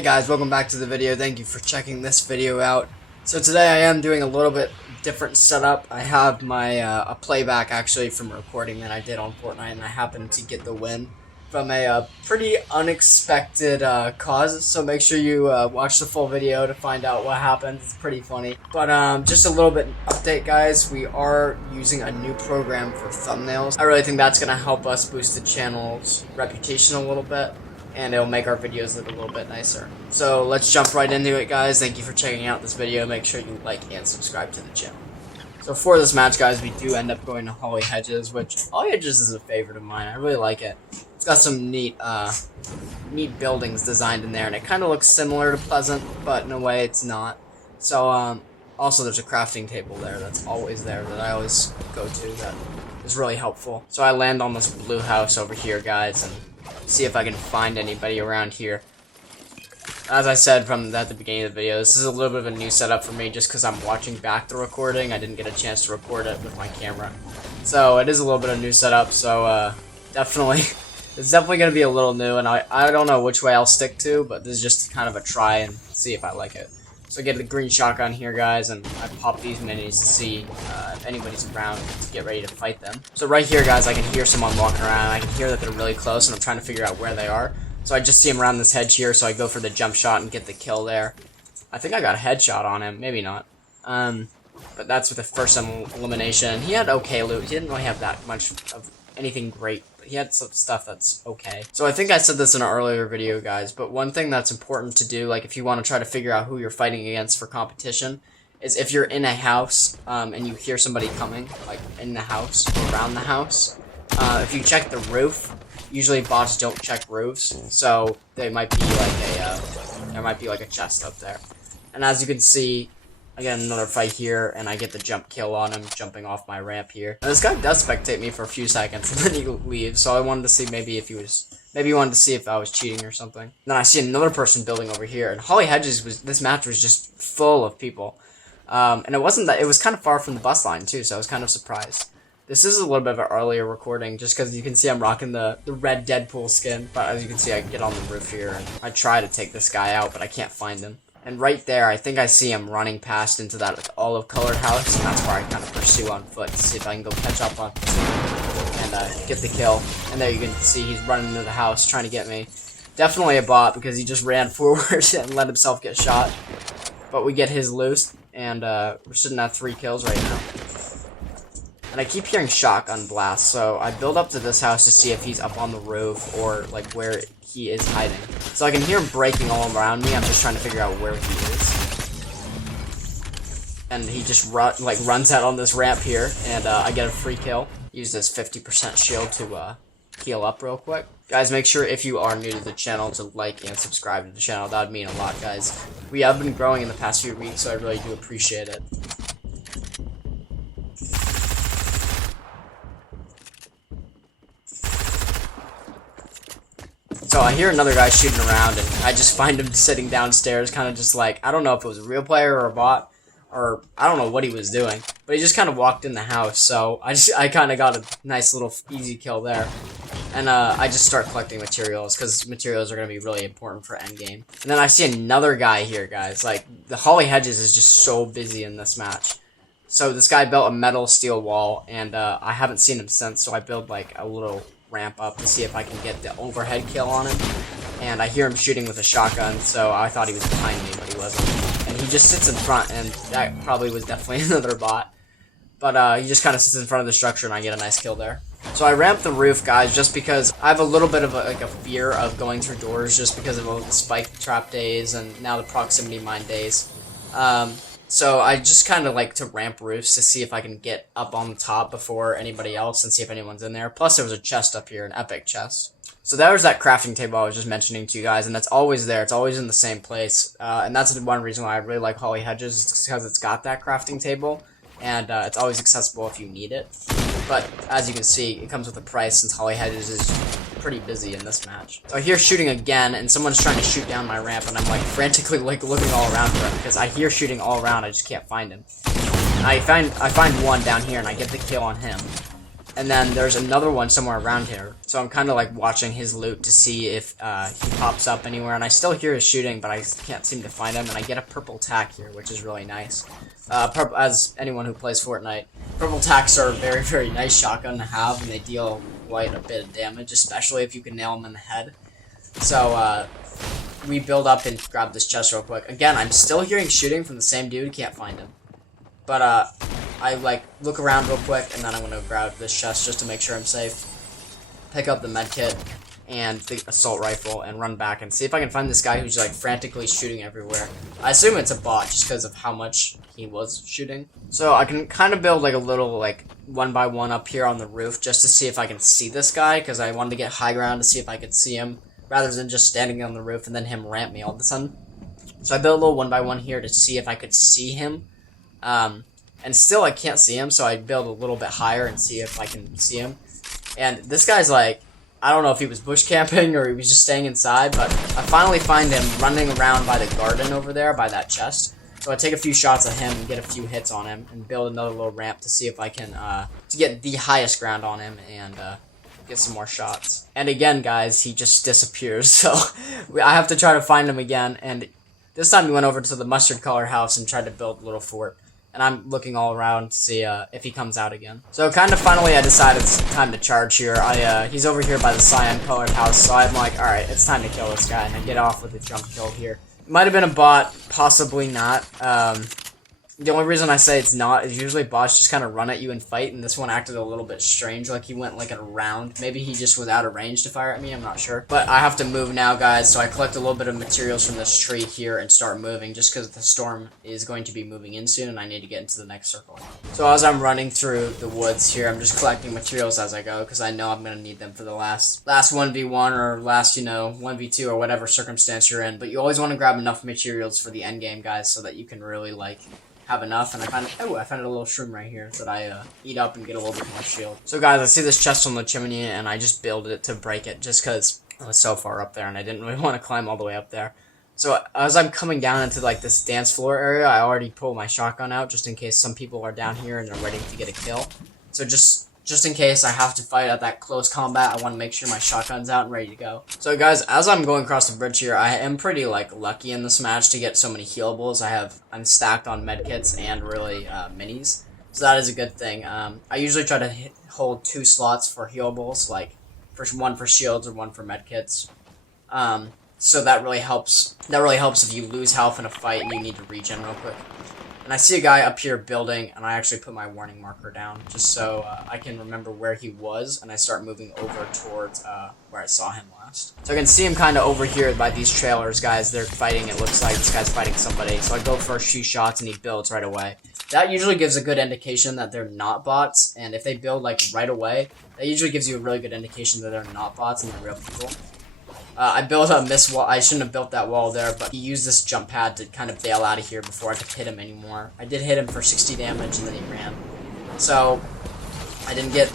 Hey guys, welcome back to the video. Thank you for checking this video out. So today I am doing a little bit different setup. I have my a playback actually from a recording that I did on Fortnite, and I happened to get the win from a pretty unexpected cause. So make sure you watch the full video to find out what happened. It's pretty funny. But just a little bit update, guys. We are using a new program for thumbnails. I really think that's gonna help us boost the channel's reputation a little bit, and it'll make our videos look a little bit nicer. So let's jump right into it, guys. Thank you for checking out this video. Make sure you like and subscribe to the channel. So for this match, guys, we do end up going to Holly Hedges, which Holly Hedges is a favorite of mine. I really like it. It's got some neat buildings designed in there, and it kind of looks similar to Pleasant, but in a way it's not. So also there's a crafting table there that's always there that I always go to that is really helpful. So I land on this blue house over here, guys, and see if I can find anybody around here. As I said at the beginning of the video, this is a little bit of a new setup for me just because I'm watching back the recording. I didn't get a chance to record it with my camera. So it is a little bit of a new setup, so definitely, it's definitely going to be a little new, and I don't know which way I'll stick to, but this is just kind of a try and see if I like it. So I get the green shotgun here, guys, and I pop these minis to see if anybody's around to get ready to fight them. So right here, guys, I can hear someone walking around. I can hear that they're really close, and I'm trying to figure out where they are. So I just see him around this hedge here, so I go for the jump shot and get the kill there. I think I got a headshot on him, maybe not. But that's with the first elimination. He had okay loot. He didn't really have that much of anything great, but he had some stuff that's okay. So I think I said this in an earlier video, guys, but one thing that's important to do, like if you want to try to figure out who you're fighting against for competition, is if you're in a house and you hear somebody coming, like in the house or around the house, if you check the roof, usually bots don't check roofs, so they might be like there might be like a chest up there. And as you can see, I get another fight here, and I get the jump kill on him, jumping off my ramp here. Now, this guy does spectate me for a few seconds, and then he leaves, so I wanted to see maybe if he wanted to see if I was cheating or something. And then I see another person building over here, and Holly Hedges this match was just full of people. And it was kind of far from the bus line too, so I was kind of surprised. This is a little bit of an earlier recording, just because you can see I'm rocking the red Deadpool skin, but as you can see I get on the roof here, and I try to take this guy out, but I can't find him. And right there, I think I see him running past into that olive-colored house, and that's where I kind of pursue on foot to see if I can go catch up on and get the kill. And there you can see he's running into the house trying to get me. Definitely a bot because he just ran forward and let himself get shot. But we get his loose, and we're sitting at 3 kills right now. And I keep hearing shotgun blasts, so I build up to this house to see if he's up on the roof or like where he is hiding. So I can hear him breaking all around me. I'm just trying to figure out where he is. And he just runs out on this ramp here, and I get a free kill. Use this 50% shield to heal up real quick. Guys, make sure if you are new to the channel to like and subscribe to the channel. That would mean a lot, guys. We have been growing in the past few weeks, so I really do appreciate it. So I hear another guy shooting around, and I just find him sitting downstairs, kind of just like, I don't know if it was a real player or a bot, or I don't know what he was doing, but he just kind of walked in the house, so I kind of got a nice little easy kill there. And I just start collecting materials, because materials are going to be really important for endgame. And then I see another guy here, guys. Like, the Holly Hedges is just so busy in this match. So this guy built a metal steel wall, and I haven't seen him since, so I build like a little ramp up to see if I can get the overhead kill on him. And I hear him shooting with a shotgun, so I thought he was behind me, but he wasn't. And he just sits in front, and that probably was definitely another bot. But he just kind of sits in front of the structure, and I get a nice kill there. So I ramp the roof, guys, just because I have a little bit of a fear of going through doors just because of all the spike trap days and now the proximity mine days. So I just kind of like to ramp roofs to see if I can get up on the top before anybody else and see if anyone's in there. Plus there was a chest up here, an epic chest. So that was that crafting table I was just mentioning to you guys, and that's always there. It's always in the same place. And that's one reason why I really like Holly Hedges, is because it's got that crafting table, and it's always accessible if you need it. But as you can see, it comes with a price since Holly Hedges is pretty busy in this match. So I hear shooting again, and someone's trying to shoot down my ramp, and I'm like frantically like looking all around for him because I hear shooting all around. I just can't find him. And I find one down here, and I get the kill on him. And then there's another one somewhere around here. So I'm kind of like watching his loot to see if he pops up anywhere. And I still hear his shooting, but I can't seem to find him. And I get a purple tack here, which is really nice. As anyone who plays Fortnite, purple tacks are a very, very nice shotgun to have. And they deal quite a bit of damage, especially if you can nail them in the head. So we build up and grab this chest real quick. Again, I'm still hearing shooting from the same dude. Can't find him. But I like look around real quick, and then I'm gonna grab this chest just to make sure I'm safe. Pick up the med kit and the assault rifle and run back and see if I can find this guy who's like frantically shooting everywhere. I assume it's a bot just because of how much he was shooting. So I can kind of build like a little like 1x1 up here on the roof just to see if I can see this guy, because I wanted to get high ground to see if I could see him rather than just standing on the roof and then him ramp me all of a sudden. So I built a little 1x1 here to see if I could see him. And still I can't see him, so I build a little bit higher and see if I can see him. And this guy's like, I don't know if he was bush camping or he was just staying inside, but I finally find him running around by the garden over there, by that chest. So I take a few shots at him and get a few hits on him and build another little ramp to see if I can, to get the highest ground on him and, get some more shots. And again, guys, he just disappears, so I have to try to find him again. And this time we went over to the mustard color house and tried to build a little fort. And I'm looking all around to see if he comes out again. So kind of finally I decided it's time to charge here. He's over here by the cyan colored house, so I'm like, alright, it's time to kill this guy. And I get off with a jump kill here. Might have been a bot, possibly not. The only reason I say it's not is usually bots just kind of run at you and fight, and this one acted a little bit strange, like he went like around. Maybe he just was out of range to fire at me, I'm not sure. But I have to move now, guys, so I collect a little bit of materials from this tree here and start moving, just because the storm is going to be moving in soon, and I need to get into the next circle. So as I'm running through the woods here, I'm just collecting materials as I go, because I know I'm going to need them for the last 1v1 or last, 1v2 or whatever circumstance you're in. But you always want to grab enough materials for the end game, guys, so that you can really, like, have enough. And I found a little shroom right here that I eat up and get a little bit more shield. So guys, I see this chest on the chimney and I just built it to break it just because I was so far up there and I didn't really want to climb all the way up there. So as I'm coming down into like this dance floor area, I already pulled my shotgun out just in case some people are down here and they're waiting to get a kill. So just in case I have to fight at that close combat, I want to make sure my shotgun's out and ready to go. So guys, as I'm going across the bridge here, I am pretty like lucky in this match to get so many healables. I'm stacked on medkits and really minis, so that is a good thing. I usually try to hold 2 slots for healables, like one for shields or one for medkits. So that really helps. That really helps if you lose health in a fight and you need to regen real quick. And I see a guy up here building, and I actually put my warning marker down just so I can remember where he was, and I start moving over towards where I saw him last. So I can see him kind of over here by these trailers, guys. They're fighting, it looks like this guy's fighting somebody. So I go for a few shots, and he builds right away. That usually gives a good indication that they're not bots, and if they build like right away, that usually gives you a really good indication that they're not bots and they're real people. I built a miss wall. I shouldn't have built that wall there, but he used this jump pad to kind of bail out of here before I could hit him anymore. I did hit him for 60 damage, and then he ran. So I didn't get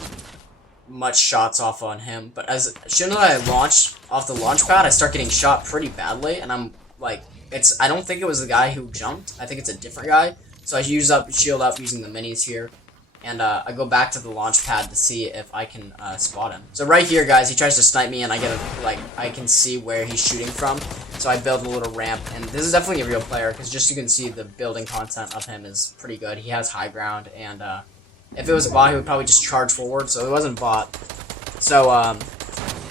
much shots off on him, but as soon as I launch off the launch pad, I start getting shot pretty badly, and I'm like, I don't think it was the guy who jumped. I think it's a different guy. So I shield up using the minis here. And I go back to the launch pad to see if I can spot him. So right here, guys, he tries to snipe me, and I can see where he's shooting from. So I build a little ramp, and this is definitely a real player because just you can see the building content of him is pretty good. He has high ground, and if it was a bot, he would probably just charge forward. So it wasn't a bot. So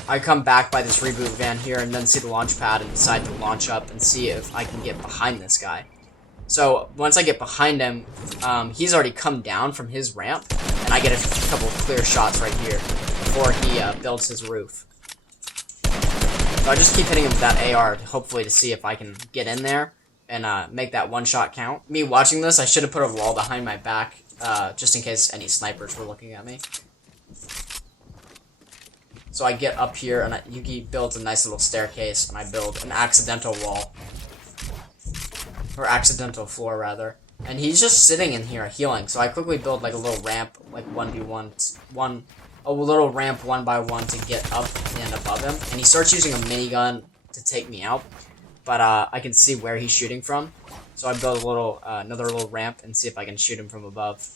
I come back by this reboot van here, and then see the launch pad, and decide to launch up and see if I can get behind this guy. So once I get behind him, he's already come down from his ramp, and I get a couple clear shots right here before he builds his roof. So I just keep hitting him with that AR, hopefully to see if I can get in there and make that one shot count. Me watching this, I should have put a wall behind my back, just in case any snipers were looking at me. So I get up here, and Yuki builds a nice little staircase, and I build an accidental wall. Or accidental floor, rather. And he's just sitting in here healing, so I quickly build like a little ramp, like 1v1, a little ramp 1x1 to get up and above him. And he starts using a minigun to take me out, but I can see where he's shooting from. So I build a little, another little ramp and see if I can shoot him from above.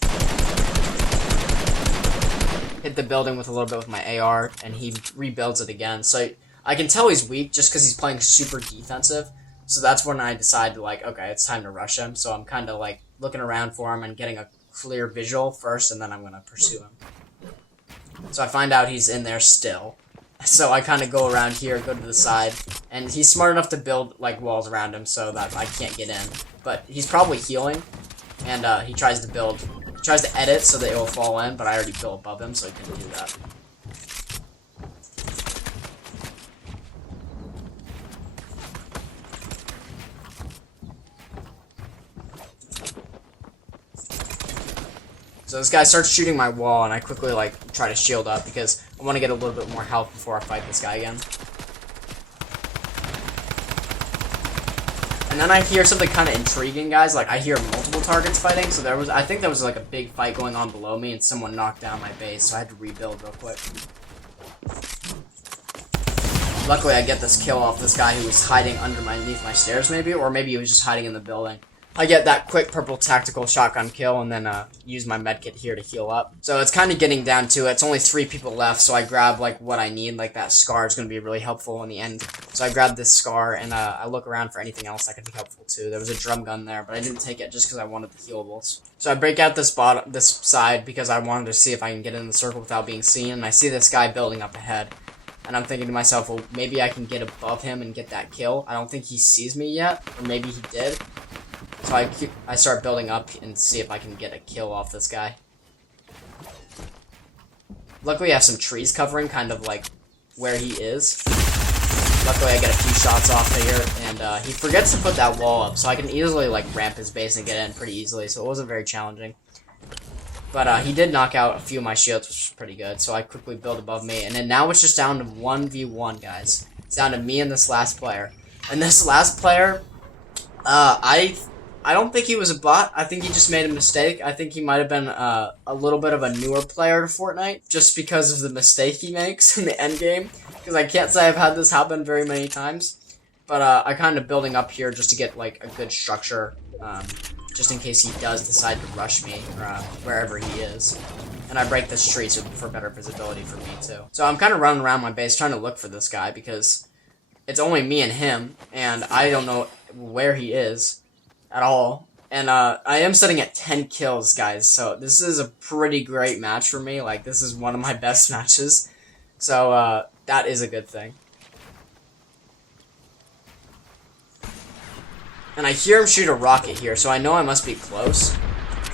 Hit hit the building with a little bit with my AR, and he rebuilds it again. So I can tell he's weak just because he's playing super defensive. So that's when I decided, like, okay, it's time to rush him. So I'm kind of, like, looking around for him and getting a clear visual first, and then I'm going to pursue him. So I find out he's in there still. So I kind of go around here, go to the side, and he's smart enough to build, like, walls around him so that I can't get in. But he's probably healing, and he tries to edit so that it will fall in, but I already built above him, so he couldn't do that. So this guy starts shooting my wall, and I quickly, like, try to shield up because I want to get a little bit more health before I fight this guy again. And then I hear something kind of intriguing, guys. Like, I hear multiple targets fighting, so I think there was, like, a big fight going on below me, and someone knocked down my base, so I had to rebuild real quick. Luckily, I get this kill off this guy who was hiding underneath my stairs, maybe, or maybe he was just hiding in the building. I get that quick purple tactical shotgun kill and then use my medkit here to heal up. So it's kind of getting down to it. It's only 3 people left, so I grab like what I need. Like that scar is going to be really helpful in the end. So I grab this scar and I look around for anything else that could be helpful too. There was a drum gun there, but I didn't take it just because I wanted the healables. So I break out this side because I wanted to see if I can get in the circle without being seen. And I see this guy building up ahead. And I'm thinking to myself, well, maybe I can get above him and get that kill. I don't think he sees me yet, or maybe he did. So I start building up and see if I can get a kill off this guy. Luckily I have some trees covering kind of like where he is. Luckily I get a few shots off here, and he forgets to put that wall up, so I can easily like ramp his base and get in pretty easily, so it wasn't very challenging. But he did knock out a few of my shields, which was pretty good, so I quickly build above me, and then now it's just down to 1v1, guys. It's down to me and this last player. And this last player, I don't think he was a bot. I think he just made a mistake. I think he might have been a little bit of a newer player to Fortnite, just because of the mistake he makes in the end game. Because I can't say I've had this happen very many times. But I kind of building up here just to get like a good structure, just in case he does decide to rush me wherever he is. And I break this tree for better visibility for me too. So I'm kind of running around my base trying to look for this guy because it's only me and him, and I don't know where he is at all. And I am sitting at 10 kills, guys, so this is a pretty great match for me. Like, this is one of my best matches, so that is a good thing. And I hear him shoot a rocket here, so I know I must be close.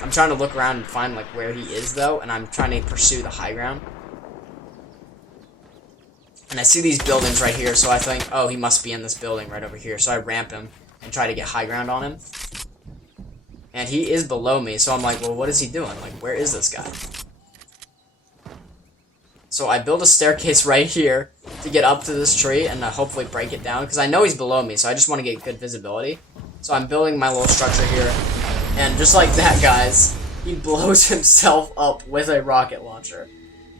I'm trying to look around and find like where he is though, and I'm trying to pursue the high ground. And I see these buildings right here, so I think, oh, he must be in this building right over here. So I ramp him and try to get high ground on him. And he is below me, so I'm like, well, what is he doing? Like, where is this guy? So I build a staircase right here to get up to this tree and hopefully break it down, because I know he's below me, so I just want to get good visibility. So I'm building my little structure here, and just like that, guys, he blows himself up with a rocket launcher.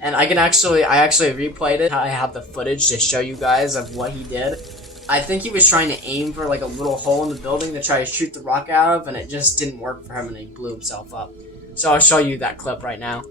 And I actually replayed it. I have the footage to show you guys of what he did. I think he was trying to aim for like a little hole in the building to try to shoot the rocket out of, and it just didn't work for him, and he blew himself up. So I'll show you that clip right now.